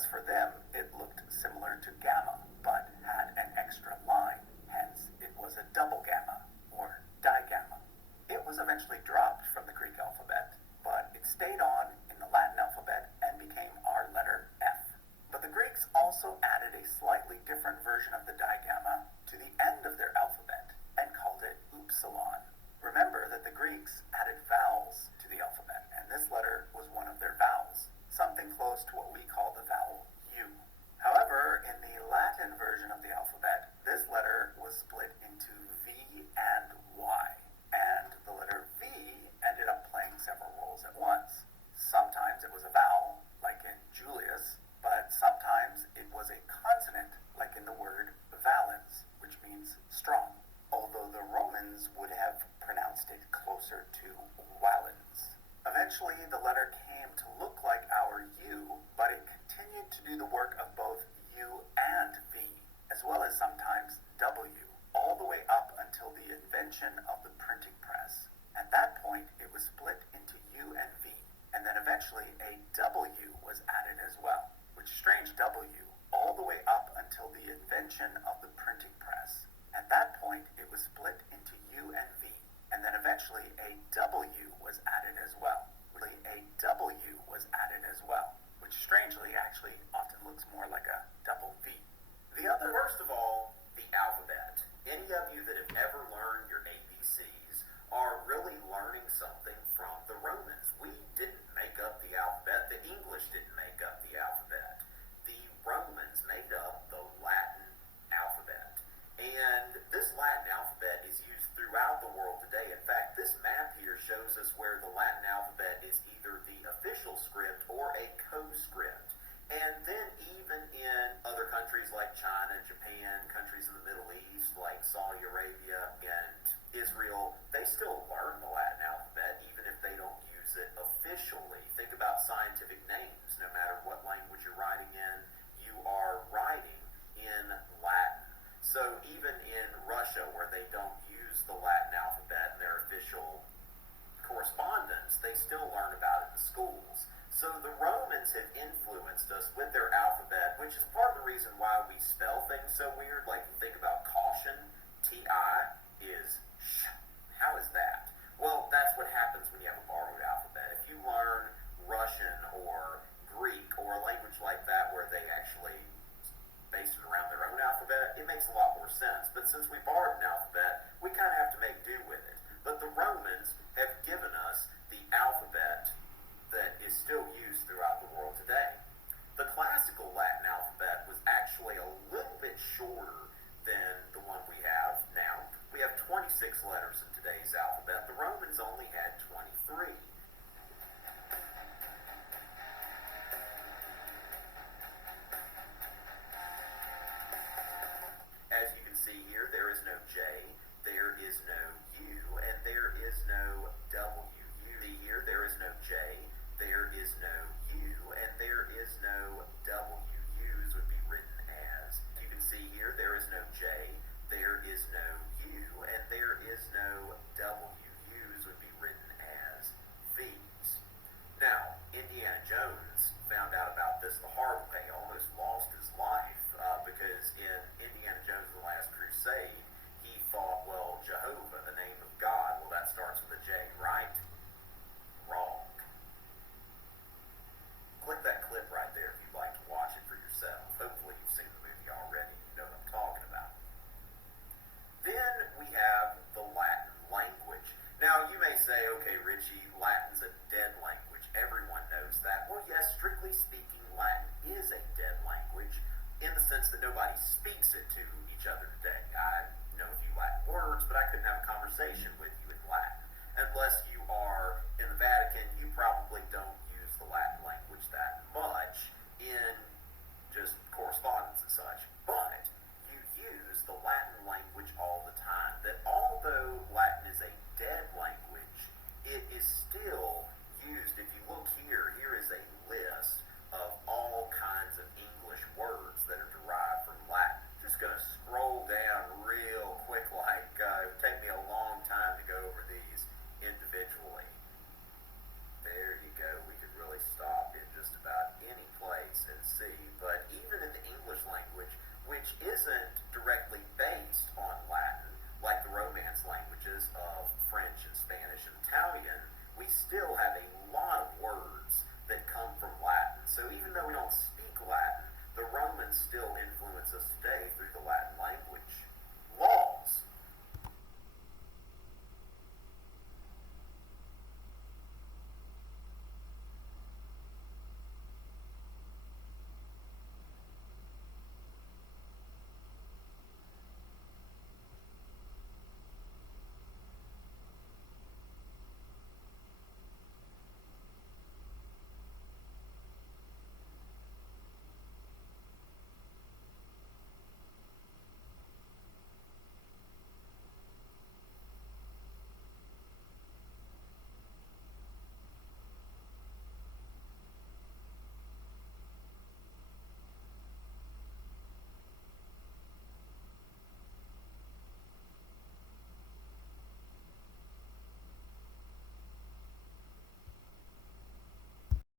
because for them it looked similar to gamma, but had an extra line, hence it was a double gamma, or digamma. It was eventually dropped from the Greek alphabet, but it stayed on in the Latin alphabet and became our letter F. But the Greeks also added a slightly different version of the digamma to the end of their alphabet and called it upsilon. Remember that the Greeks added vowels to the alphabet, and this letter was one of their vowels, something close to what we call the vowel U. However, in the Latin version of the alphabet, this letter was split into V and Y, and the letter V ended up playing several roles at once. Sometimes it was a vowel, like in Julius, but sometimes it was a consonant, like in the word valens, which means strong, although the Romans would have pronounced it closer to valens. Eventually, the letter came to look like our U, but it continued to do the work of both U and V, as well as sometimes W, all the way up until the invention of the printing press. At that point, it was split into U and V, and then eventually a W was added as well, which strange W, all the way up until the invention of the printing press. At that point, it was split into U and V, and then eventually a W was added as well. A W was added as well, which strangely actually often looks more like a double V. First of all, the alphabet. Any of you that have ever learned your ABCs are really learning something from the Romans. We didn't make up the alphabet. The English didn't make up the alphabet. The Romans made up the Latin alphabet. And this Latin alphabet is used throughout the world today. In fact, this map here shows us where the Latin alphabet is either the official script or a co-script. And then even in other countries like China, Japan, countries in the Middle East like Saudi Arabia and Israel, they still learn the Latin alphabet even if they don't use it officially. Think about scientific names. No matter what language you're writing in, you are writing in Latin. So even in Russia, where they don't use the Latin alphabet in their official correspondence, they still learn about it in schools. So the Romans have influenced us with their alphabet, which is part of the reason why we spell things so weird. Like, think about caution, T-I,